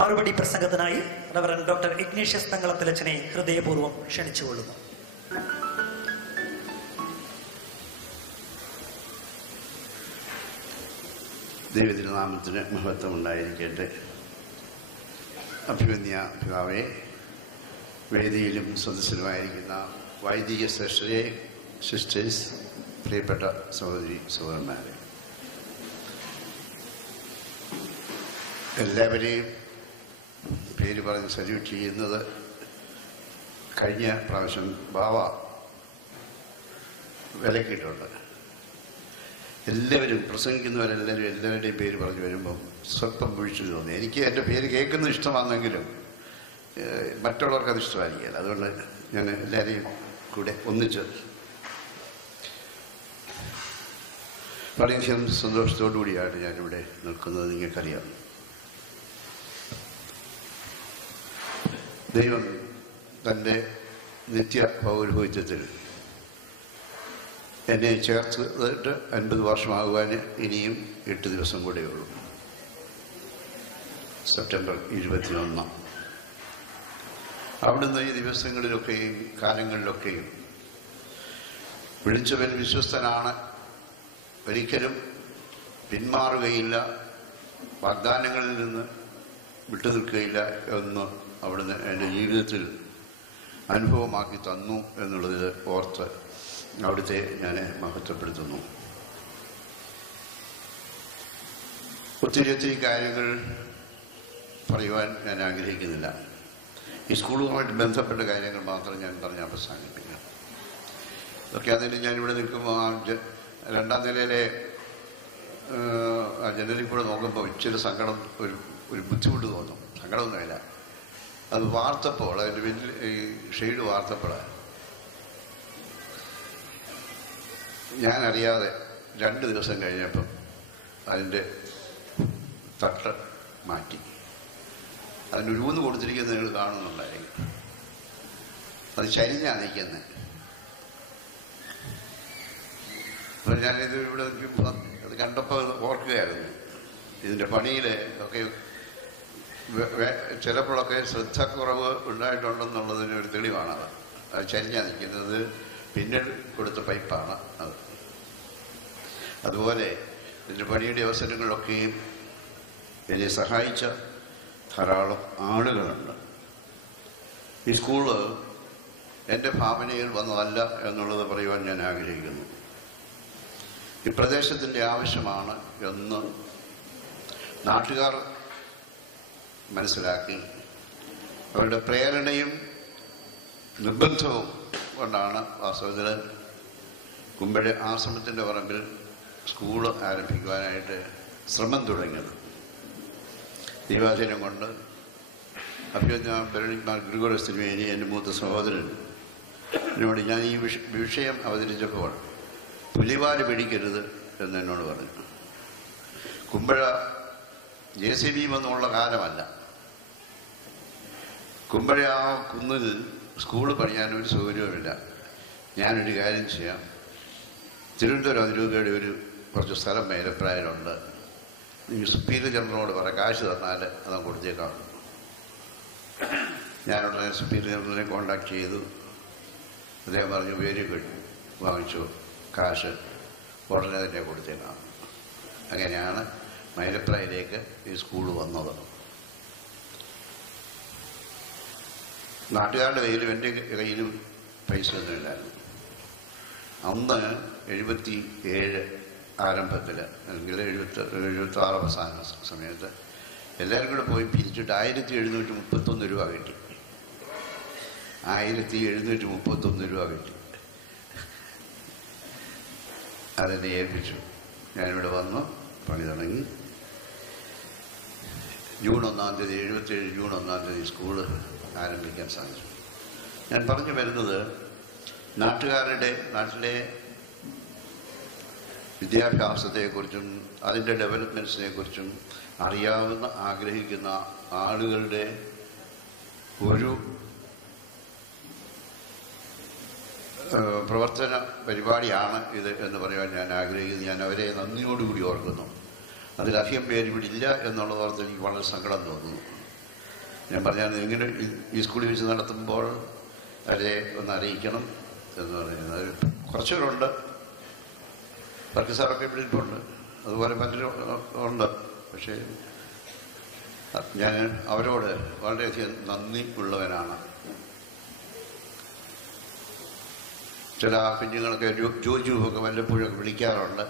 മറുപടി പ്രസംഗത്തിനായി reverend doctor Ignatius തങ്ങളത്തിലച്ചനെ ഹൃദയപൂർവ്വം ക്ഷണിച്ചുകൊള്ളുന്നു. ദൈവതിരുനാമത്തിന് മഹത്വം ഉണ്ടായിരിക്കട്ടെ. അഭിമന്യ പിതാവേ, വേദിയിലും സദസ്സിലുമായിരിക്കുന്ന വൈദിക ശ്രേഷ്ഠരെ, സിസ്റ്റേഴ്സ്, പ്രിയപ്പെട്ട സഹോദരി സഹോദരന്മാരെ, എല്ലാവരെയും പേര് പറഞ്ഞ് സല്യൂട്ട് ചെയ്യുന്നത് കഴിഞ്ഞ പ്രാവശ്യം ബാവ വിലക്കിയിട്ടുണ്ട്. എല്ലാവരും പ്രസംഗിക്കുന്നവരെല്ലാവരും എല്ലാവരുടെയും പേര് പറഞ്ഞു വരുമ്പം സ്വല്പം വീഴ്ച തോന്നി. എനിക്ക് എൻ്റെ പേര് കേൾക്കുന്നത് ഇഷ്ടമാണെങ്കിലും മറ്റുള്ളവർക്ക് അത് ഇഷ്ടമായിരിക്കില്ല. അതുകൊണ്ട് ഞാൻ എല്ലാവരെയും കൂടെ ഒന്നിച്ച് വളരെയധികം സന്തോഷത്തോടു കൂടിയാണ് ഞാനിവിടെ നിൽക്കുന്നത്. നിങ്ങൾക്കറിയാം, ദൈവം തൻ്റെ നിത്യ പൗരോഹിത്യത്തിൽ എന്നെ ചേർത്തിട്ട് 50 വർഷമാകുവാൻ ഇനിയും 8 ദിവസം കൂടെയുള്ളൂ. സെപ്റ്റംബർ 21. അവിടുന്ന് ഈ ദിവസങ്ങളിലൊക്കെയും കാലങ്ങളിലൊക്കെയും വിളിച്ചവൻ വിശ്വസ്തനാണ്, ഒരിക്കലും പിന്മാറുകയില്ല, വാഗ്ദാനങ്ങളിൽ നിന്ന് വിട്ടുനിൽക്കുകയില്ല എന്ന് അവിടുന്ന് എൻ്റെ ജീവിതത്തിൽ അനുഭവമാക്കി തന്നു എന്നുള്ളതിൽ ഓർത്ത് അവിടുത്തെ ഞാൻ മഹത്വപ്പെടുത്തുന്നു. ഒത്തിരി കാര്യങ്ങൾ പറയുവാൻ ഞാൻ ആഗ്രഹിക്കുന്നില്ല. ഈ സ്കൂളുകളുമായിട്ട് ബന്ധപ്പെട്ട കാര്യങ്ങൾ മാത്രം ഞാൻ പറഞ്ഞ് അവസാനിപ്പിക്കാം. ഇതൊക്കെ അതിന് ഞാനിവിടെ നിൽക്കുമ്പോൾ രണ്ടാം നിലയിലെ ജനലിൽ കൂടെ നോക്കുമ്പോൾ ഇച്ചിരി സങ്കടം, ഒരു ബുദ്ധിമുട്ട് തോന്നും. സങ്കടമൊന്നുമില്ല, അത് വാർത്തപ്പോൾ, അതിൻ്റെ വലിയ ഈ ഷെയ്ഡ് വാർത്തപ്പോൾ ഞാനറിയാതെ 2 ദിവസം കഴിഞ്ഞപ്പം അതിൻ്റെ തട്ട് മാറ്റി. അതിനൊരു ഊന്ന് കൊടുത്തിരിക്കുന്നത് നിങ്ങൾ കാണുന്നുണ്ടായിരിക്കും. അത് ചരിഞ്ഞാണ് നിൽക്കുന്നത്. അപ്പം ഞാനിത് ഇവിടെ അത് കണ്ടപ്പോൾ ഓർക്കുകയായിരുന്നു. ഇതിൻ്റെ പണിയിൽ ഒക്കെ ചിലപ്പോഴൊക്കെ ശ്രദ്ധക്കുറവ് ഉണ്ടായിട്ടുണ്ടെന്നുള്ളതിനൊരു തെളിവാണത്. അത് ചരിഞ്ഞാ നിൽക്കുന്നത്. പിന്നീട് കൊടുത്ത പൈപ്പാണ് അത്. അതുപോലെ ഇതിൻ്റെ പണിയുടെ അവസരങ്ങളിലൊക്കെയും എന്നെ സഹായിച്ച ധാരാളം ആളുകളുണ്ട്. ഈ സ്കൂള് എൻ്റെ ഭാവനയിൽ വന്നതല്ല എന്നുള്ളത് പറയുവാൻ ഞാൻ ആഗ്രഹിക്കുന്നു. ഈ പ്രദേശത്തിൻ്റെ ആവശ്യമാണ് എന്ന് നാട്ടുകാർ മനസ്സിലാക്കി അവരുടെ പ്രേരണയും നിർബന്ധവും കൊണ്ടാണ് വാസ്തവത്തിൽ കുമ്പഴ ആശ്രമത്തിൻ്റെ പറമ്പിൽ സ്കൂള് ആരംഭിക്കുവാനായിട്ട് ശ്രമം തുടങ്ങിയത്. ദൈവാധീനം കൊണ്ട് അഭ്യർത്ഥന ബെനഡിക്ട് ഗ്രിഗോറിയോസ് തിരുമേനി, എൻ്റെ മൂത്ത സഹോദരൻ, എന്നോട് ഞാൻ ഈ വിഷയം അവതരിച്ചപ്പോൾ പുലിവാല് പിടിക്കരുത് എന്ന് എന്നോട് പറഞ്ഞു. കുമ്പഴ JCB വന്നുള്ള കാലമല്ല. കുമ്പഴ ആ കുന്നിൽ സ്കൂള് പണിയാനൊരു സൗകര്യവുമില്ല. ഞാനൊരു കാര്യം ചെയ്യാം, തിരുവനന്തപുരം അതിരൂപയുടെ കുറച്ച് സ്ഥലം മേലപ്രായമുണ്ട്, നിങ്ങൾ സുപ്പീരിയർ ജനറലിനോട് പറ, കാശ് തന്നാൽ അത് കൊടുത്തേക്കാം. ഞാനുടനെ സുപ്പീരിയർ ജനറലിനെ കോണ്ടാക്ട് ചെയ്തു. അദ്ദേഹം പറഞ്ഞു വെരി ഗുഡ്, വാങ്ങിച്ചു, കാശ് ഉടനെ തന്നെ കൊടുത്തേക്കാം. അങ്ങനെയാണ് മൈലപ്രായിലേക്ക് ഈ സ്കൂൾ വന്നത്. നാട്ടുകാരുടെ കയ്യിലും എൻ്റെ കയ്യിലും പൈസ ഒന്നുമില്ലായിരുന്നു. അന്ന് 77 ആരംഭത്തിൽ, അല്ലെങ്കിൽ 76 അവസാന സമയത്ത് എല്ലാവരും കൂടെ പോയി പിരിച്ചിട്ട് 1731 രൂപ കിട്ടി. 1731 രൂപ കിട്ടി. അതെന്നെ ഏൽപ്പിച്ചു. ഞാനിവിടെ വന്നു പണി തുടങ്ങി. ജൂൺ 1-ാം തീയതി 77 ജൂൺ 1-ാം തീയതി സ്കൂള് ആരംഭിക്കാൻ സാധിച്ചു. ഞാൻ പറഞ്ഞു വരുന്നത്, നാട്ടിലെ വിദ്യാഭ്യാസത്തെക്കുറിച്ചും അതിൻ്റെ ഡെവലപ്മെൻറ്റ്സിനെ കുറിച്ചും അറിയാവുന്ന ആഗ്രഹിക്കുന്ന ആളുകളുടെ ഒരു പ്രവർത്തന പരിപാടിയാണ് ഇത് എന്ന് പറയാൻ ഞാൻ ആഗ്രഹിക്കുന്നു. ഞാൻ അവരെ നന്ദിയോടുകൂടി ഓർക്കുന്നു. അതിലധികം പേര് ഇവിടെ ഇല്ല എന്നുള്ളത് ഓർത്ത് എനിക്ക് വളരെ സങ്കടം തോന്നുന്നു. ഞാൻ പറഞ്ഞാൽ ഇങ്ങനെ ഈ സ്കൂളിൽ വെച്ച് നടത്തുമ്പോൾ അവരെ ഒന്ന് അറിയിക്കണം എന്ന് പറയുന്നത്. കുറച്ച് പേരുണ്ട്, വർക്കി സാറൊക്കെ ഇവിടെ ഇരിപ്പുണ്ട്, അതുപോലെ പലരും ഉണ്ട്. പക്ഷേ ഞാൻ അവരോട് വളരെയധികം നന്ദി ഉള്ളവനാണ്. ചില കുഞ്ഞുങ്ങളൊക്കെ ജോജുവൊക്കെ വല്ലപ്പോഴൊക്കെ വിളിക്കാറുണ്ട്,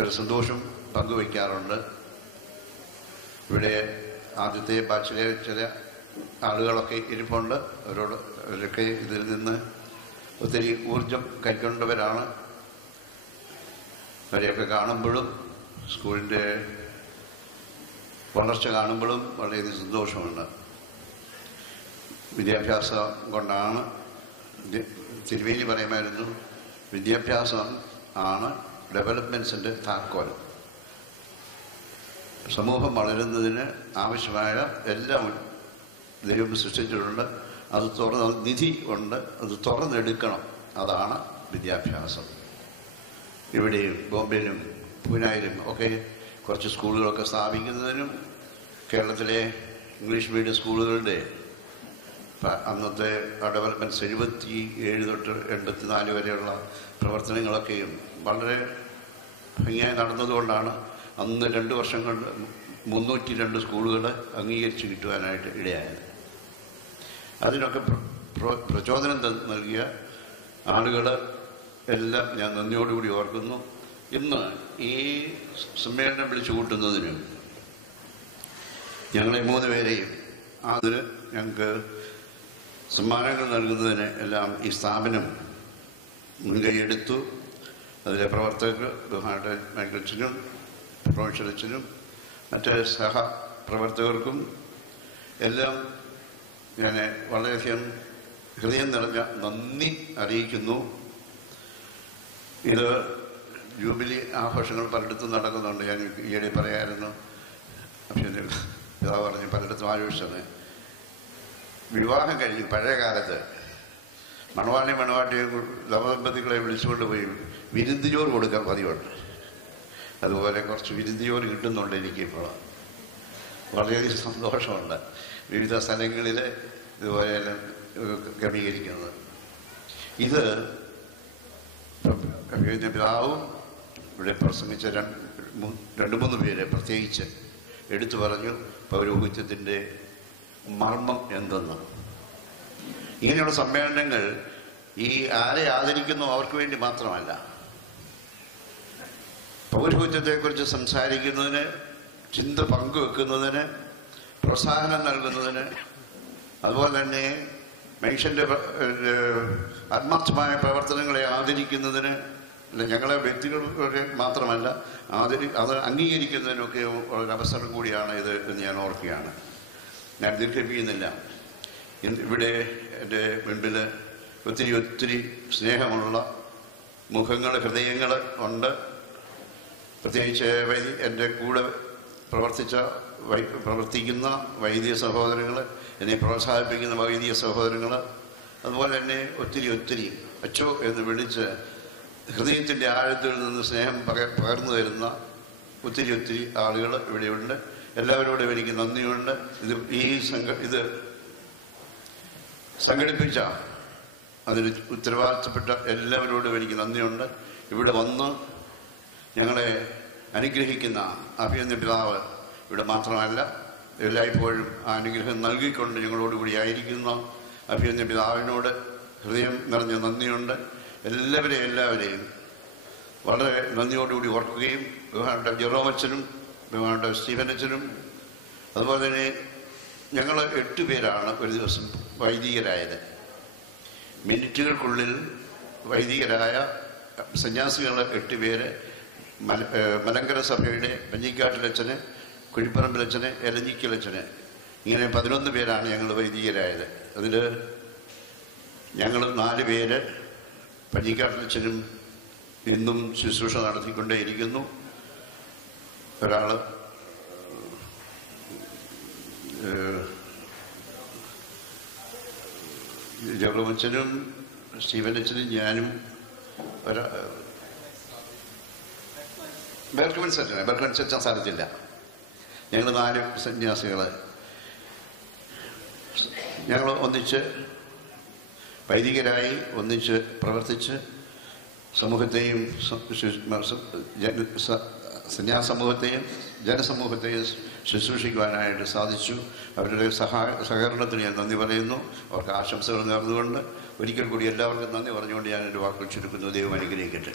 ഒരു സന്തോഷം പങ്കുവയ്ക്കാറുണ്ട്. ഇവിടെ ആദ്യത്തെ ബാച്ചിലെ ചില ആളുകളൊക്കെ ഇരിപ്പുണ്ട്. അവരൊക്കെ ഇതിൽ നിന്ന് ഒത്തിരി ഊർജം കൈക്കൊണ്ടവരാണ്. അവരെയൊക്കെ കാണുമ്പോഴും സ്കൂളിൻ്റെ വളർച്ച കാണുമ്പോഴും വളരെയധികം സന്തോഷമുണ്ട്. വിദ്യാഭ്യാസം കൊണ്ടാണ്, തിരുവേലി പറയുമായിരുന്നു, വിദ്യാഭ്യാസം ആണ് ഡെവലപ്മെൻറ്റ്സിൻ്റെ താക്കോൽ. സമൂഹം വളരുന്നതിന് ആവശ്യമായ എല്ലാം ദൈവം സൃഷ്ടിച്ചിട്ടുണ്ട്. അത് നിധി ഉണ്ട്, അത് തുറന്നെടുക്കണം. അതാണ് വിദ്യാഭ്യാസം. ഇവിടെയും ബോംബെയിലും പൂനായിലും ഒക്കെ കുറച്ച് സ്കൂളുകളൊക്കെ സ്ഥാപിക്കുന്നതിനും കേരളത്തിലെ ഇംഗ്ലീഷ് മീഡിയം സ്കൂളുകളുടെ അന്നത്തെ ഡെവലപ്മെൻറ്റ്സ് 77 തൊട്ട് 84 വരെയുള്ള പ്രവർത്തനങ്ങളൊക്കെയും വളരെ ഭംഗിയായി നടന്നതുകൊണ്ടാണ് അന്ന് 2 വർഷം കൊണ്ട് 302 സ്കൂളുകൾ അംഗീകരിച്ച് കിട്ടുവാനായിട്ട് ഇടയായത്. അതിനൊക്കെ പ്രചോദനം നൽകിയ ആളുകൾ എല്ലാം ഞാൻ നന്ദിയോടുകൂടി ഓർക്കുന്നു. ഇന്ന് ഈ സമ്മേളനം വിളിച്ചു കൂട്ടുന്നതിന് ഞങ്ങളെ 3 പേരെയും അതിന് ഞങ്ങൾക്ക് സമ്മാനങ്ങൾ നൽകുന്നതിന് എല്ലാം ഈ സ്ഥാപനം മുൻകൈയെടുത്തു. അതിലെ പ്രവർത്തകർക്ക് ബഹുമാനപ്പെട്ട മൈക്കിളച്ചനും പ്രൊഫസറച്ചനും മറ്റ് സഹപ്രവർത്തകർക്കും എല്ലാം ഞാൻ വളരെയധികം ഹൃദയം നിറഞ്ഞ നന്ദി അറിയിക്കുന്നു. ഇത് ജൂബിലി ആഘോഷങ്ങൾ പലയിടത്തും നടക്കുന്നുണ്ട്. ഞാൻ ഈയിടെ പറയായിരുന്നു, പക്ഷേ ഇതാ പറഞ്ഞ് പലയിടത്തും ആഘോഷിച്ചത് വിവാഹം കഴിഞ്ഞ് പഴയ കാലത്ത് മണവാട്ടിയും ദമ്പതികളെ വിളിച്ചുകൊണ്ട് പോയി വിരുന്ന് ചോറ് കൊടുക്കാൻ പതിവുണ്ട്. അതുപോലെ കുറച്ച് വിരുന്ന് ചോറ് കിട്ടുന്നുണ്ട് എനിക്കിപ്പോൾ. വളരെയധികം സന്തോഷമുണ്ട് വിവിധ സ്ഥലങ്ങളിൽ ഇതുപോലെ ക്രമീകരിക്കുന്നത്. ഇത് പിതാവും ഇവിടെ പ്രസംഗിച്ച 2-3 പേരെ പ്രത്യേകിച്ച് എടുത്തു പറഞ്ഞു പൗരോഹിത്യത്തിൻ്റെ മർമ്മം എന്തെന്ന്. ഇങ്ങനെയുള്ള സമ്മേളനങ്ങൾ ഈ ആരെ ആദരിക്കുന്നു അവർക്ക് വേണ്ടി മാത്രമല്ല, പൗരോഹിത്യത്തെക്കുറിച്ച് സംസാരിക്കുന്നതിന്, ചിന്ത പങ്കുവെക്കുന്നതിന്, പ്രോത്സാഹനം നൽകുന്നതിന്, അതുപോലെ തന്നെ മനുഷ്യൻ്റെ ആത്മാർത്ഥമായ പ്രവർത്തനങ്ങളെ ആദരിക്കുന്നതിന്, അല്ല ഞങ്ങളെ വ്യക്തികളുടെ മാത്രമല്ല അത് അംഗീകരിക്കുന്നതിനൊക്കെ ഒരവസരം കൂടിയാണ് ഇത് എന്ന് ഞാൻ ഓർക്കുകയാണ്. ഞാൻ ദീർഘിപ്പിക്കുന്നില്ല. ഇവിടെ എൻ്റെ മുൻപിൽ ഒത്തിരി സ്നേഹമുള്ള മുഖങ്ങൾ, ഹൃദയങ്ങൾ ഉണ്ട്. പ്രത്യേകിച്ച് എൻ്റെ കൂടെ പ്രവർത്തിക്കുന്ന വൈദിക സഹോദരങ്ങൾ, എന്നെ പ്രോത്സാഹിപ്പിക്കുന്ന വൈദിക സഹോദരങ്ങൾ, അതുപോലെ തന്നെ ഒത്തിരി അച്ചോ എന്ന് വിളിച്ച് ഹൃദയത്തിൻ്റെ ആഴത്തിൽ നിന്ന് സ്നേഹം പകർന്നു തരുന്ന ഒത്തിരി ആളുകൾ ഇവിടെയുണ്ട്. എല്ലാവരോടും എനിക്ക് നന്ദിയുണ്ട്. ഇത് സംഘടിപ്പിച്ച അതിന് ഉത്തരവാദിത്തപ്പെട്ട എല്ലാവരോടും എനിക്ക് നന്ദിയുണ്ട്. ഇവിടെ വന്ന് ഞങ്ങളെ അനുഗ്രഹിക്കുന്ന അഭിനന്ദ പിതാവ് ഇവിടെ മാത്രമല്ല, എല്ലായ്പ്പോഴും ആ അനുഗ്രഹം നൽകിക്കൊണ്ട് ഞങ്ങളോടുകൂടി ആയിരിക്കുന്ന അഭിനന്ദ പിതാവിനോട് ഹൃദയം നിറഞ്ഞ നന്ദിയുണ്ട്. എല്ലാവരെയും വളരെ നന്ദിയോടുകൂടി ഓർക്കുകയും ബഹുമാനപ്പെട്ട ജെറോമച്ചനും ബഹുമാനപ്പെട്ട സ്റ്റീഫനച്ചനും അതുപോലെ തന്നെ ഞങ്ങൾ 8 പേരാണ് ഒരു ദിവസം വൈദികരായത്. മിനിറ്റുകൾക്കുള്ളിൽ വൈദികരായ സന്യാസികൾ 8 പേര്, മലങ്കര സഭയുടെ പഞ്ഞിക്കാട്ടിലച്ചന്, കുഴിപ്പറമ്പിലച്ചന്, എലഞ്ഞിക്കലച്ചന്, ഇങ്ങനെ 11 പേരാണ് ഞങ്ങൾ വൈദികരായത്. അതിൽ ഞങ്ങൾ 4 പേര് പഞ്ഞിക്കാട്ടിലച്ചനും ഇന്നും ശുശ്രൂഷ നടത്തിക്കൊണ്ടേയിരിക്കുന്നു. ഒരാൾ ജെറോമച്ചനും സ്റ്റീവനച്ചനും ഞാനും ബെർക്കമൻസച്ചൻ സാധിച്ചില്ല. ഞങ്ങൾ 4 സന്യാസികൾ ഞങ്ങൾ ഒന്നിച്ച് വൈദികരായി ഒന്നിച്ച് പ്രവർത്തിച്ച് സമൂഹത്തെയും സന്യാസമൂഹത്തെയും ജനസമൂഹത്തെയും ശുശ്രൂഷിക്കുവാനായിട്ട് സാധിച്ചു. അവരുടെ സഹകരണത്തിന് ഞാൻ നന്ദി പറയുന്നു. അവർക്ക് ആശംസകൾ നേർന്നുകൊണ്ട് ഒരിക്കൽ കൂടി എല്ലാവർക്കും നന്ദി പറഞ്ഞുകൊണ്ട് ഞാൻ എൻ്റെ വാക്കുകൾ ചുരുക്കുന്നു. ദൈവം അനുഗ്രഹിക്കട്ടെ.